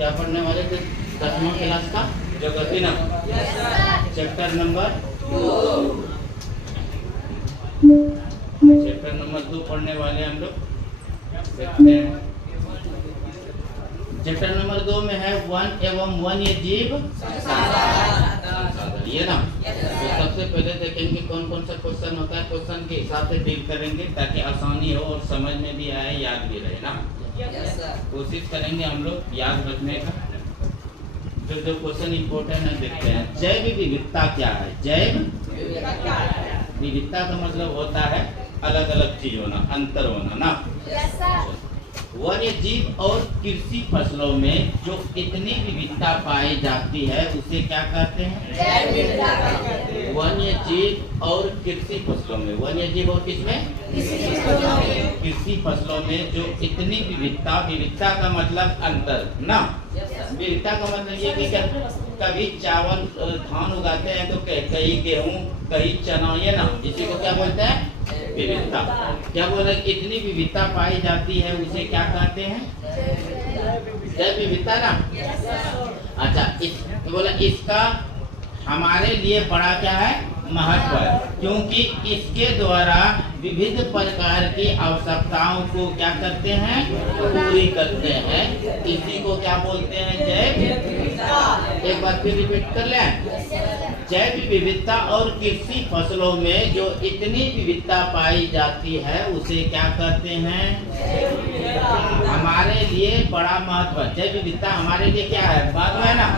क्या पढ़ने वाले थे 10वीं क्लास का ज्योग्राफी ना? चैप्टर नंबर 2 पढ़ने वाले हम लोग। देखते हैं चैप्टर नंबर 2 में है वन एवं वन्य जीव संसाधन, ये ना। तो सबसे पहले देखेंगे कौन कौन सा क्वेश्चन होता है, क्वेश्चन के हिसाब से डील करेंगे ताकि आसानी हो और समझ में भी आए, याद भी रहे ना। कोशिश करेंगे हम लोग याद रखने का। जो क्वेश्चन इम्पोर्टेंट है देखते हैं। जैव विविधता क्या है? जैव विविधता का मतलब होता है अलग अलग चीज होना, अंतर होना ना। वन्य जीव और कृषि फसलों में जो इतनी विविधता पाई जाती है उसे क्या कहते हैं? वन्य जीव और कृषि फसलों में। वन्य जीव और किसमें? कृषि फसलों में जो इतनी विविधता, विविधता का मतलब अंतर ना। विविधता का मतलब ये कि क्या कभी चावल धान उगाते हैं तो कहीं गेहूं, कहीं चना, ये ना, इसी को क्या बोलते हैं? विविधता। क्या बोला? इतनी विविधता पाई जाती है उसे क्या कहते हैं? जैव विविधता ना। अच्छा, बोला इसका हमारे लिए बड़ा क्या है? महत्व है, क्योंकि इसके द्वारा विविध प्रकार की आवश्यकताओं को क्या करते हैं? पूरी करते हैं। इसी को क्या बोलते हैं? जैव विविधता। एक बार फिर रिपीट कर लें। जैव विविधता और कृषि फसलों में जो इतनी विविधता पाई जाती है उसे क्या कहते हैं? हमारे लिए बड़ा महत्व। जैव विविधता हमारे लिए क्या है? महत्व है ना,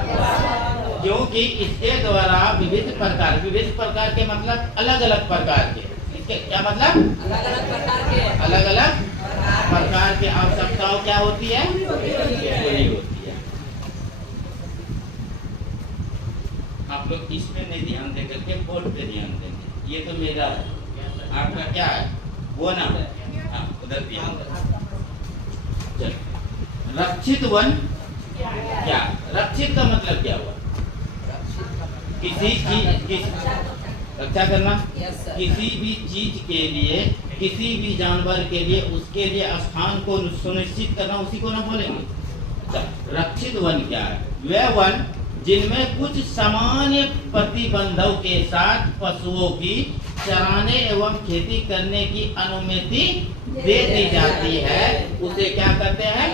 क्योंकि इसके द्वारा विविध प्रकार के मतलब अलग अलग प्रकार के, इसके क्या मतलब? अलग अलग प्रकार के आवश्यकताओं क्या होती है? पूरी होती है। आप लोग इसमें नहीं ध्यान दे करके बोर्ड पे ध्यान देंगे। ये तो मेरा है, आपका क्या है? वो ना, हाँ उधर ध्यान। चल, रक्षित वन क्या? रक्षित का मतलब क्या हुआ? किसी चीज रक्षा करना, किसी भी चीज के लिए, किसी भी जानवर के लिए, उसके लिए स्थान को सुनिश्चित करना, उसी को ना बोलेंगे। रक्षित वन क्या है? वे वन जिनमें कुछ सामान्य प्रतिबंधों के साथ पशुओं की चराने एवं खेती करने की अनुमति दे दी जाती है उसे क्या कहते हैं?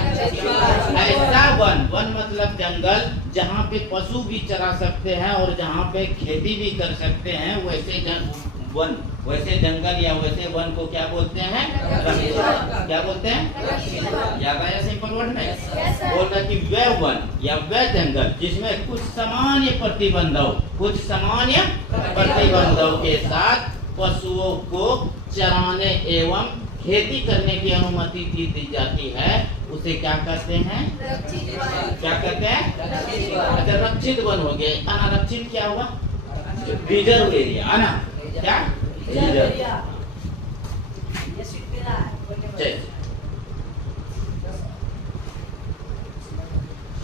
ऐसा वन, वन मतलब जंगल, जहाँ पे पशु भी चरा सकते हैं और जहाँ पे खेती भी कर सकते हैं, वैसे वन, वैसे जंगल या वैसे वन को क्या बोलते हैं? क्या बोलते हैं? याद आया सिंपल वर्ड में? बोल रहा कि वे वन या वे जंगल जिसमें कुछ सामान्य प्रतिबंधों के साथ पशुओं को चराने एवं खेती करने की अनुमति दी जाती है उसे क्या कहते हैं? क्या कहते हैं? अगर रक्षित वन हो गया। अनारक्षित क्या हुआ? रिजर्व एरिया है ना। क्या? रिजर्व।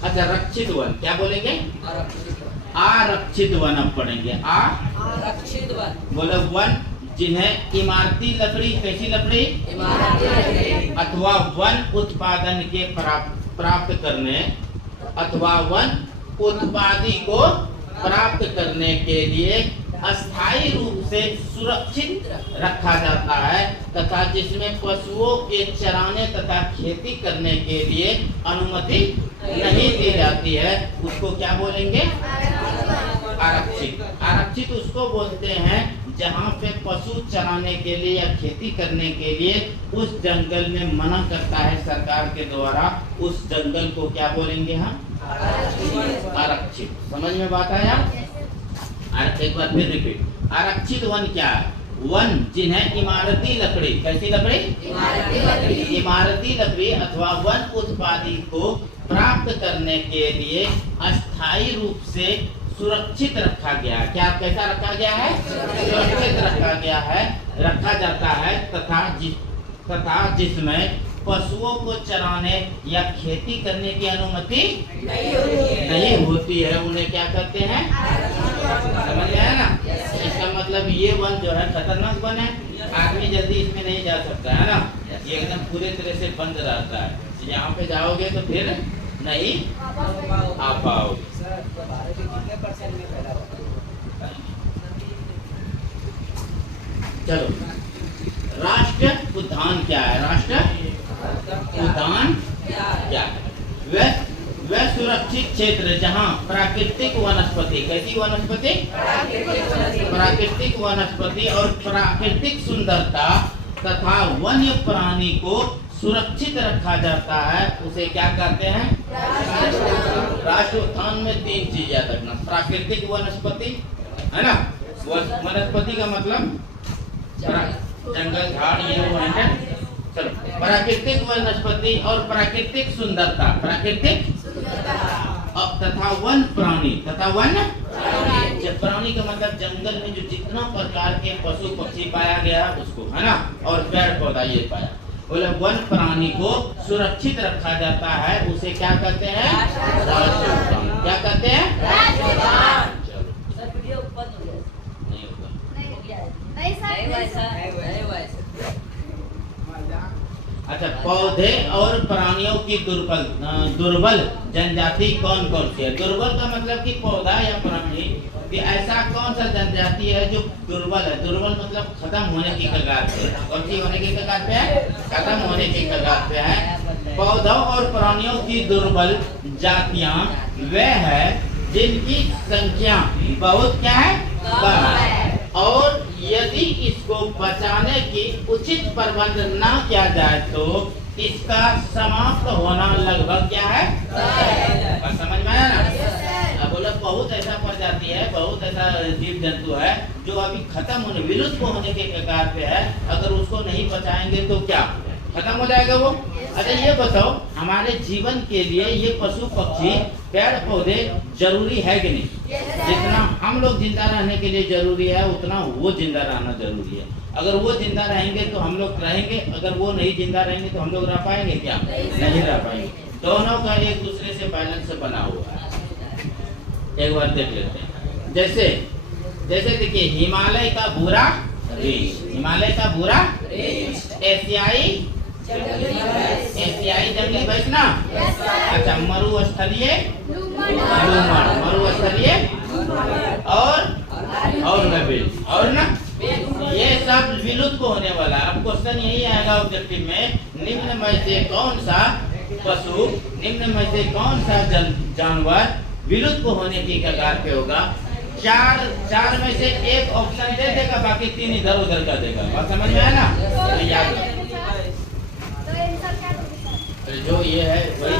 अच्छा, रक्षित वन क्या बोलेंगे? आरक्षित वन अब पढ़ेंगे। आरक्षित वन बोले वन जिन्हें इमारती लकड़ी, कैसी लकड़ी? अथवा वन उत्पादन के प्राप्त करने अथवा वन उत्पादी को प्राप्त करने के लिए अस्थायी रूप से सुरक्षित रखा जाता है तथा जिसमें पशुओं के चराने तथा खेती करने के लिए अनुमति नहीं दी जाती है उसको क्या बोलेंगे? आरक्षित। आरक्षित उसको बोलते हैं जहाँ पे पशु चराने के लिए या खेती करने के लिए उस जंगल में मना करता है सरकार के द्वारा, उस जंगल को क्या बोलेंगे हम? आरक्षित। समझ में बात आया? एक बार फिर रिपीट। आरक्षित वन क्या है? वन जिन्हें इमारती लकड़ी, कैसी लकड़ी? इमारती लकड़ी अथवा वन उत्पादी को प्राप्त करने के लिए अस्थायी रूप से सुरक्षित रखा गया है। क्या कैसा रखा गया है? सुरक्षित रखा जाता है तथा जिसमें पशुओं को चराने या खेती करने की अनुमति नहीं होती है उन्हें क्या कहते हैं? समझ में आया ना? इसका मतलब ये वन जो है खतरनाक वन है, आदमी जल्दी इसमें नहीं जा सकता है ना। ये एकदम पूरे तरह से बंद रहता है। यहाँ पे जाओगे तो फिर नहीं आ पाओगे। चलो, राष्ट्र उद्यान क्या है? राष्ट्र उद्यान क्या है? वह सुरक्षित क्षेत्र जहाँ प्राकृतिक वनस्पति, कैसी वनस्पति? प्राकृतिक वनस्पति और प्राकृतिक सुंदरता तथा वन्य प्राणी को सुरक्षित रखा जाता है, उसे क्या कहते हैं? राष्ट्र उद्यान में 3 चीज याद रखना। प्राकृतिक वनस्पति है ना, वनस्पति का मतलब जंगल, झाड़, ये वो है। चलो, प्राकृतिक वनस्पति और प्राकृतिक सुंदरता, प्राकृतिक तथा वन प्राणी, तथा वन प्राणी का मतलब जंगल में जो जितना प्रकार के पशु पक्षी पाया गया उसको, है ना, और पेड़ पौधा ये पाया, बोले वन प्राणी को सुरक्षित रखा जाता है, उसे क्या कहते हैं? राष्ट्रीय उद्यान। क्या कहते हैं? अच्छा, पौधे और प्राणियों की दुर्बल जनजाति कौन कौन सी है? दुर्बल का मतलब कि पौधा या प्राणी कि ऐसा कौन सा जनजाति है जो दुर्बल है? दुर्बल मतलब खत्म होने की कगार पे। कौन सी होने की कगार पे है? खत्म होने की कगार पे है। पौधों और प्राणियों की दुर्बल जातियां वे है जिनकी संख्या बहुत क्या है? कम है, और यदि इसको बचाने की उचित प्रबंध न किया जाए तो इसका समाप्त होना लगभग क्या है? समझ में आया ना? बोला बहुत ऐसा प्रजाति है, बहुत ऐसा जीव जंतु है जो अभी खत्म होने, विलुप्त होने के कगार पे है। अगर उसको नहीं बचाएंगे तो क्या खत्म हो जाएगा वो? अच्छा, ये बताओ, हमारे जीवन के लिए ये पशु पक्षी पेड़ पौधे जरूरी है कि नहीं? जितना हम लोग जिंदा रहने के लिए जरूरी है उतना वो जिंदा रहना जरूरी है। अगर वो जिंदा रहेंगे तो हम लोग रहेंगे, अगर वो नहीं जिंदा रहेंगे तो हम लोग रह पाएंगे क्या? नहीं रह पाएंगे। दोनों का एक दूसरे से बैलेंस बना हुआ है। एक बार देख लेते हैं। जैसे देखिए, हिमालय का भूरा रेंज, हिमालय का भूरा एशियाई जंगली भैंस ना। अच्छा, मरुस्थलीय लूमड़, मरुस्थलीय और नबिल, और ना ये सब विलुप्त होने वाला। अब क्वेश्चन यही आएगा ऑब्जेक्टिव में, निम्न में से कौन सा पशु, निम्न में से कौन सा जानवर विलुप्त होने की कगार पे होगा? चार में से एक ऑप्शन दे देगा, बाकी 3 इधर उधर का देगा। बात समझ में आया ना? तो याद रखो, जो ये है वही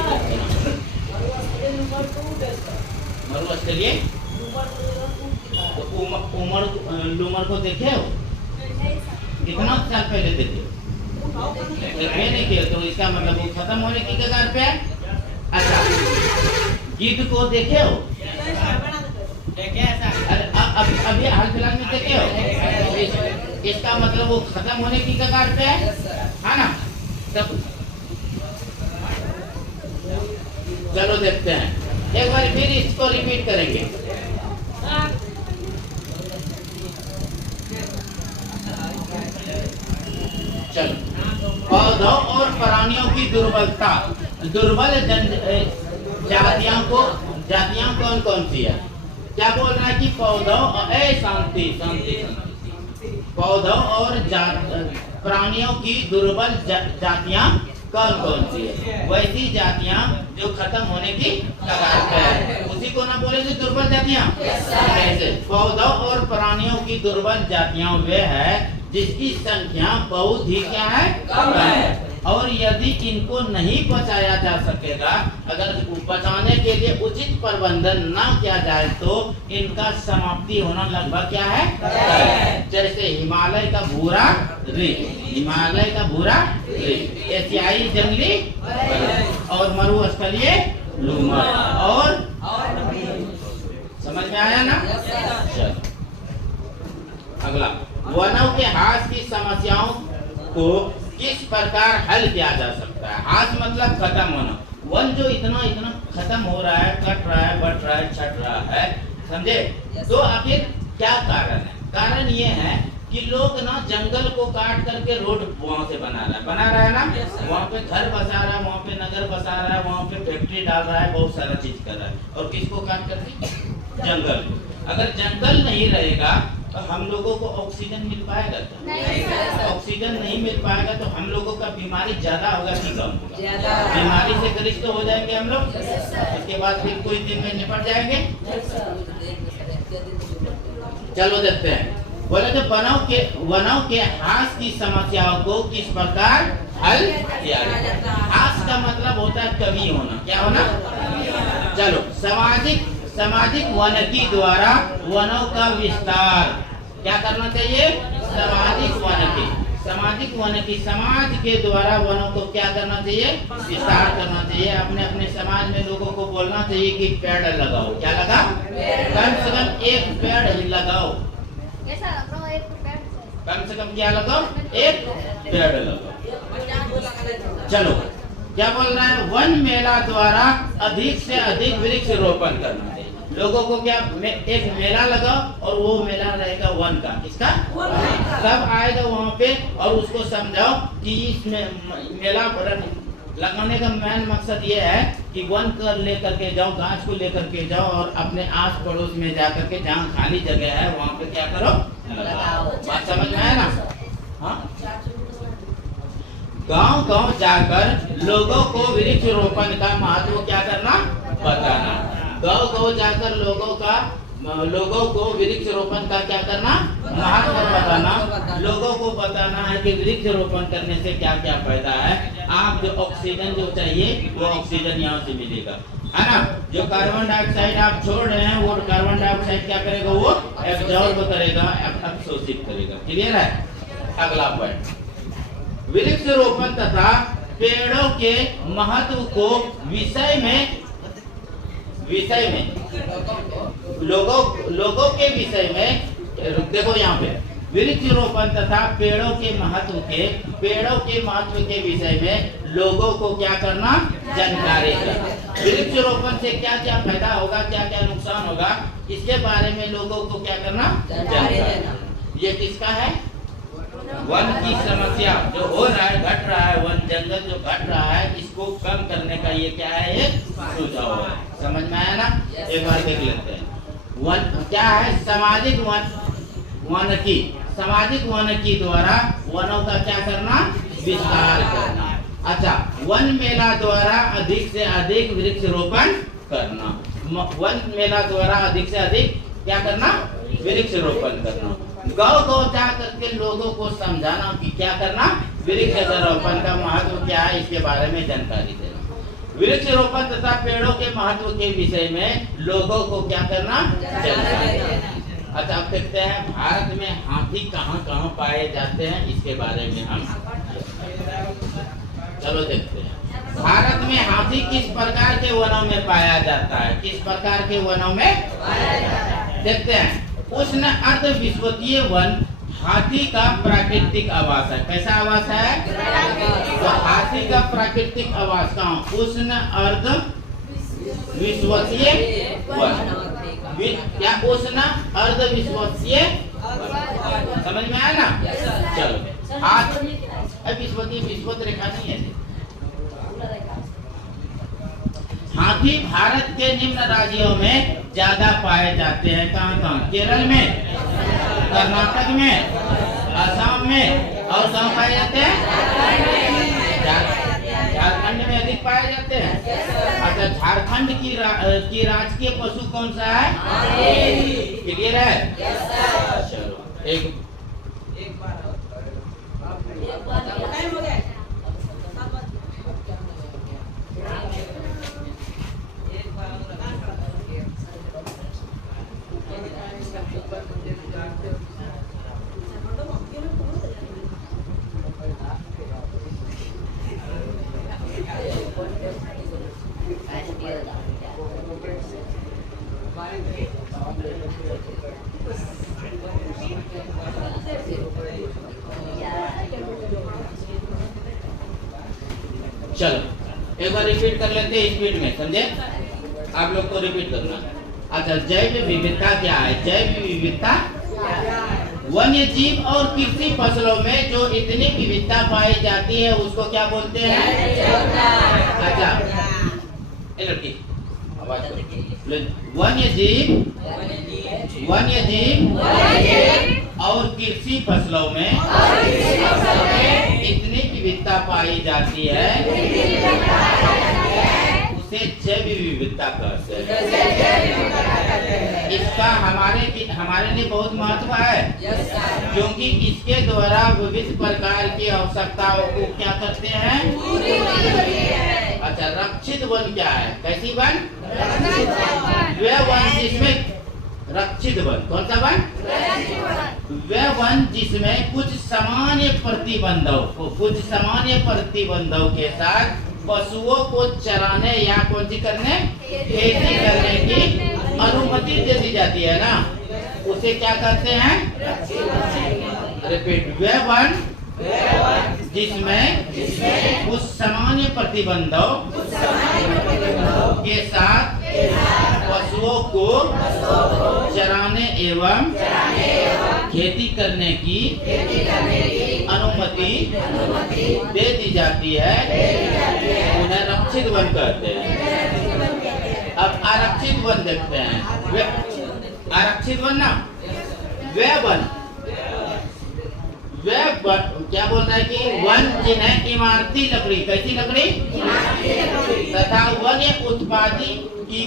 मरुस्थलीय लूमड़ को देखे हो? कितना साल पहले देखे? नहीं किया, तो इसका मतलब वो खत्म होने की कगार पे है। अच्छा, गिद्ध को देखे हो? अभी हाल फिलहाल में देखे हो? इसका मतलब वो खत्म होने की कगार पे है ना? तब चलो देखते हैं, एक बार फिर इसको रिपीट करेंगे। चलो, पौधों और प्राणियों की दुर्बलता, दुर्बल जातियां कौन कौन सी है? क्या बोल रहा है कि पौधों शांति पौधों और प्राणियों की दुर्बल जातियां कौन कौन सी है? वैसी जातियां जो खत्म होने की कगार पे है, उसी को ना बोलेंगे दुर्बल जातियां। कैसे? पौधों और प्राणियों की दुर्बल जातियां वे है जिसकी संख्या बहुत ही क्या है? कम है, और यदि इनको नहीं बचाया जा सकेगा, अगर बचाने के लिए उचित प्रबंधन ना किया जाए तो इनका समाप्ति होना लगभग क्या है? जैसे हिमालय का भूरा रेंज, हिमालय का भूरा रेंज, एशियाई जंगली और मरुस्थलीय लूमड़, और समझ में आया ना? अगला, वनों के ह्रास की समस्याओं को किस प्रकार हल किया जा सकता है? ह्रास मतलब खत्म होना। वन जो इतना खत्म हो रहा है, कट रहा है, बढ़ रहा है, छट रहा है, समझे? तो आखिर क्या कारण है? कारण ये है कि लोग ना जंगल को काट करके रोड वहाँ से बना रहा है ना, वहाँ पे घर बसा रहा है, वहाँ पे नगर बसा रहा है, वहाँ पे फैक्ट्री डाल रहा है, बहुत सारा चीज कर रहा है, और किसको काट कर दी? जंगल। अगर जंगल नहीं रहेगा तो हम लोगों को ऑक्सीजन मिल पाएगा? ऑक्सीजन नहीं मिल पाएगा तो हम लोगों का बीमारी ज्यादा होगा कि कम होगा? बीमारी से ग्रस्त हो जाएंगे हम लोग, इसके बाद फिर कोई दिन में निपट जाएंगे। चलो देखते हैं। बोले तो वनों के ह्रास की समस्याओं को किस प्रकार हल किया जाता है? ह्रास का मतलब होता है कमी होना। क्या होना? चलो, सामाजिक वानिकी द्वारा वनों का विस्तार। क्या करना चाहिए? सामाजिक वानिकी, समाज के द्वारा वनों को क्या करना चाहिए? विस्तार करना चाहिए। अपने अपने समाज में लोगों को बोलना चाहिए कि पेड़ लगाओ। क्या लगा? कम से कम एक पेड़ ही लगाओ। कम से कम क्या लगाओ? एक पेड़ लगाओ। चलो, क्या बोल रहा है? वन मेला द्वारा अधिक से अधिक वृक्ष रोपण करना चाहिए। लोगों को क्या, एक मेला लगाओ और वो मेला रहेगा वन का। किसका? सब आएगा वहाँ पे और उसको समझाओ कि इस मेला लगाने का मेन मकसद ये है कि वन कर लेकर के जाओ, गाछ को लेकर के जाओ और अपने आस पड़ोस में जाकर के जहाँ खाली जगह है वहाँ पे क्या करो? लगाओ। बात समझ में आया ना? हाँ, गांव जाकर लोगों को वृक्ष रोपण का महत्व क्या करना? बताना। गांव जाकर लोगों को वृक्ष रोपण का क्या करना? महत्व बताना। लोगों को बताना है कि वृक्ष रोपण करने से क्या क्या फायदा है। आप जो ऑक्सीजन जो चाहिए वो ऑक्सीजन यहाँ से मिलेगा, है ना? जो कार्बन डाइऑक्साइड आप छोड़ रहे हैं वो कार्बन डाइऑक्साइड क्या करेगा? वो एब्जॉर्ब करेगा, अवशोषित करेगा। क्लियर है? अगला पॉइंट, वृक्ष रोपण तथा पेड़ों के महत्व को विषय में लोगों के विषय में देखो यहाँ पे वृक्ष रोपण तथा पेड़ों के महत्व के विषय में लोगों को क्या करना? जानकारी देना। वृक्ष रोपण से क्या क्या फायदा होगा, क्या क्या नुकसान होगा, इसके बारे में लोगों को क्या करना? जानकारी देना। ये किसका है? वन की समस्या जो हो रहा है, घट रहा है, वन जंगल जो घट रहा है, इसको कम करने का ये क्या है? एक सुझाव है। समझ में आया ना? एक बार देख लेते हैं। वन क्या है? सामाजिक वानिकी द्वारा वनों का क्या करना? विस्तार करना। अच्छा, वन मेला द्वारा अधिक से अधिक वृक्ष रोपण करना। वन मेला द्वारा अधिक से अधिक क्या करना? वृक्ष रोपण करना। गाँव जा करके लोगों को समझाना कि क्या करना? वृक्ष रोपण का महत्व क्या है, इसके बारे में जानकारी देना। वृक्ष रोपण तथा पेड़ों के महत्व के विषय में लोगों को क्या करना? जानकारी देना। अच्छा, अब देखते हैं भारत में हाथी कहाँ कहाँ पाए जाते हैं, इसके बारे में हम चलो देखते हैं। भारत में हाथी किस प्रकार के वनों में पाया जाता है? किस प्रकार के वनों में पाया जाता है? देखते हैं। उष्ण अर्ध विषुवतीय वन हाथी का प्राकृतिक आवास है। कैसा आवास है? तो हाथी का प्राकृतिक आवास कहाँ? उष्ण अर्ध विषुवतीय वन। क्या उष्ण अर्ध विषुवतीय? समझ में आया ना? चलो, विषुवत रेखा नहीं है। हाथी भारत के निम्न राज्यों में ज्यादा पाए जाते हैं। कहाँ कहाँ? केरल में, कर्नाटक में, असम में, और कहाँ पाए जाते हैं? झारखंड में अधिक पाए जाते हैं। अच्छा, झारखंड की राजकीय पशु कौन सा है? क्लियर है? चलो, एक बार चलो एक बार रिपीट कर लेते हैं स्पीड में, समझे? आप लोग को रिपीट करना। अच्छा, जैव विविधता क्या है? जैव विविधता वन्य जीव और कृषि फसलों में जो इतनी विविधता पाई जाती है उसको क्या बोलते हैं? अच्छा, वन्य जीव और कृषि फसलों में इतनी विविधता पाई जाती है उसे जैव विविधता कहते हैं। इसका हमारे लिए बहुत महत्व है, क्योंकि इसके द्वारा विविध प्रकार की आवश्यकताओं को क्या करते हैं। अच्छा, रक्षित वन क्या है? कैसी वन? वह वन जिसमें रक्षित वन, कौन सा वन? वह वन जिसमें कुछ सामान्य प्रतिबंधों के साथ पशुओं को चराने या कौन सी करने, खेती करने की अनुमति दे दी जाती है ना, उसे क्या कहते हैं? रिपीट, वह वन जिसमें कुछ सामान्य प्रतिबंधों के साथ पशुओं को चराने एवं खेती करने की अनुमति दे दी जाती है, उन्हें रक्षित वन कहते हैं। अब आरक्षित वन देखते हैं। आरक्षित वन ना, वह क्या बोल रहा है कि वन जिन्हें इमारती लकड़ी, कैसी लकड़ी तथा वन्य उत्पादी की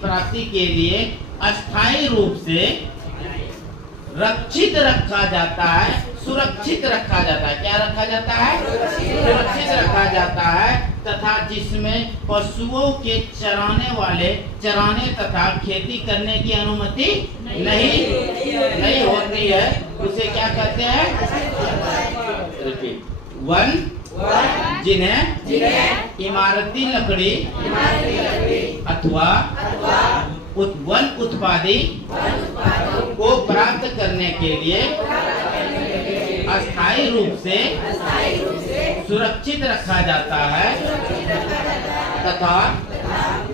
प्राप्ति के लिए अस्थायी रूप से रक्षित रखा जाता है, सुरक्षित रखा जाता है। क्या रखा जाता है? सुरक्षित रखा जाता है, तथा जिसमें पशुओं के चराने तथा खेती करने की अनुमति नहीं होती है, उसे क्या कहते हैं? वन जिन्हें इमारती लकड़ी अथवा वन उत्पादी को प्राप्त करने के लिए अस्थायी रूप से सुरक्षित रखा जाता है, तथा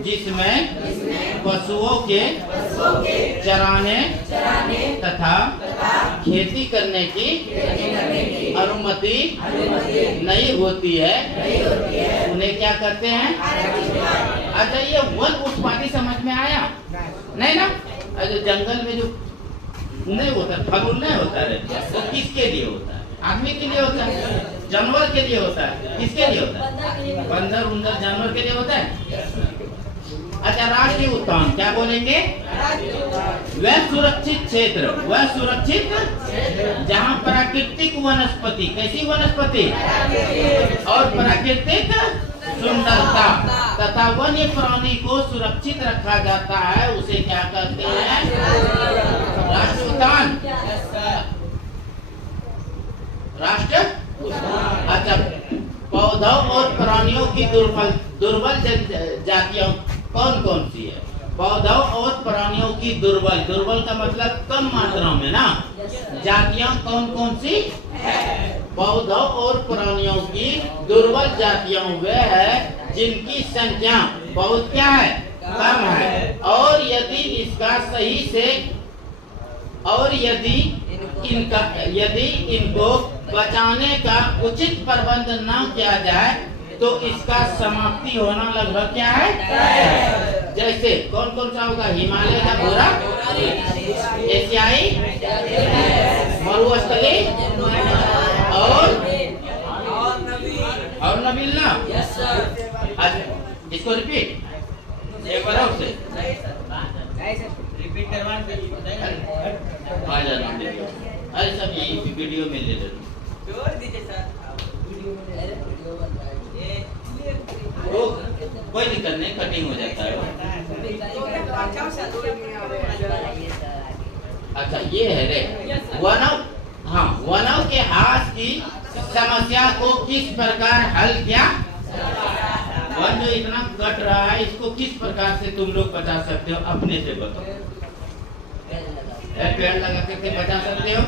जिसमें पशुओं के चराने तथा खेती करने की अनुमति नहीं होती है, उन्हें क्या कहते हैं? अच्छा, ये वन उत्पादी समझ में आया? नहीं ना? अच्छा, जंगल में जो नहीं होता, फल नहीं होता है, वो किसके लिए होता है? आदमी के लिए होता है, जानवर के लिए होता है। किसके लिए होता है? बंदर जानवर के लिए होता है। अच्छा, राष्ट्रीय उद्यान क्या बोलेंगे? वह सुरक्षित क्षेत्र, जहाँ प्राकृतिक वनस्पति, कैसी वनस्पति और प्राकृतिक सुंदरता तथा वन्य प्राणी को सुरक्षित रखा जाता है, उसे क्या कहते हैं? राष्ट्रीय उद्यान। राष्ट्र। अच्छा, पौधों और प्राणियों की दुर्बल जातियां कौन कौन सी है? पौधों और प्राणियों की दुर्बल का मतलब कम मात्रा में ना, जातियां कौन कौन सी? पौधों और प्राणियों की दुर्बल जातियां वे है जिनकी संख्या बहुत क्या है? कम है, और यदि इसका सही से यदि इनको बचाने का उचित प्रबंध न किया जाए तो इसका समाप्ति होना लगभग क्या है? जैसे कौन कौन सा होगा? हिमालय का भूरा, एशियाई मरुस्थली और नबील ना। इसको रिपीट एक बार और से रिपीट करवा आ जाना। अरे सब यही वीडियो में ले ले छोड़ दीजिए सर। कोई दिक्कत नहीं, कटिंग हो जाता है। अच्छा, ये है रे वनों के हाथ की समस्या को किस प्रकार हल किया? वन जो इतना कट रहा है, इसको किस प्रकार से तुम लोग बचा सकते हो? अपने से बताओ। पेड़ लगा करके बचा सकते हो?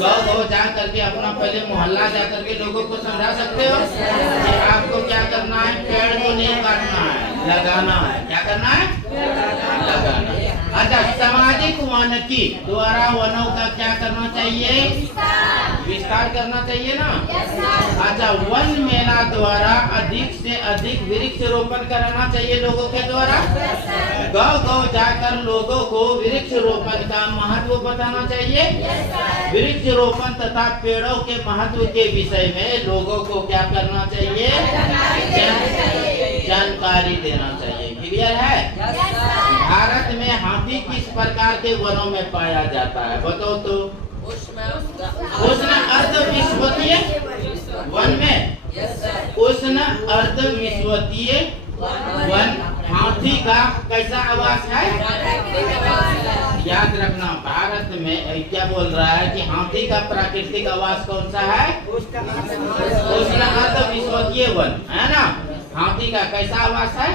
गाँव जा करके अपना पहले मोहल्ला जा करके लोगों को समझा सकते हो कि आपको क्या करना है? पेड़ को नहीं काटना है, लगाना है। क्या करना है? लगाना। अच्छा, सामाजिक वन की द्वारा वनों का क्या करना चाहिए? विस्तार करना चाहिए ना। अच्छा, वन मेला द्वारा अधिक से अधिक वृक्ष रोपण कराना चाहिए लोगों के द्वारा। गांव गांव जाकर लोगों को वृक्ष रोपण का महत्व बताना चाहिए। वृक्ष रोपण तथा पेड़ों के महत्व के विषय में लोगों को क्या करना चाहिए? जानकारी देना चाहिए। क्लियर है? भारत में हाथी किस प्रकार के वनों में पाया जाता है? बताओ तो। उष्ण अर्धविश्वतीय वन में, उष्ण अर्धविश्वतीय वन हाथी का कैसा आवास है? याद रखना, भारत में क्या बोल रहा है कि हाथी का प्राकृतिक आवास कौन सा है? उष्ण अर्धविश्वतीय वन है ना। हाथी का कैसा आवास है?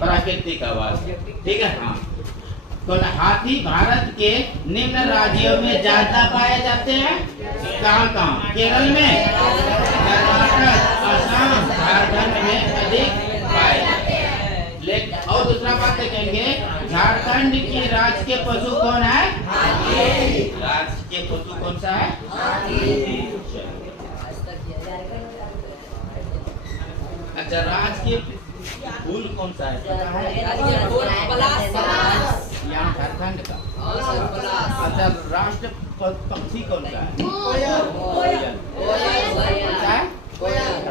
प्राकृतिक आवास। ठीक है। हाँ, तो हाथी भारत के निम्न राज्यों में ज्यादा पाए जाते हैं। कहाँ कहाँ? केरल में, कर्नाटक, असम, झारखंड में अधिक पाए जाते हैं। लेकिन और दूसरा बात देखेंगे, झारखंड की राज्य के पशु कौन है? राज्य के पशु कौन सा है? अच्छा, राज्य के फूल कौन सा है? यहाँ झारखंड का। अच्छा, राष्ट्र पक्षी कौन सा है?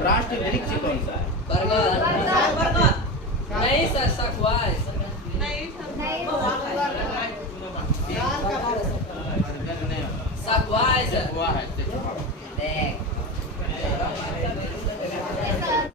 राष्ट्र वृक्ष कौन सा है? नहीं सर, सखवाल। सखवाल सर।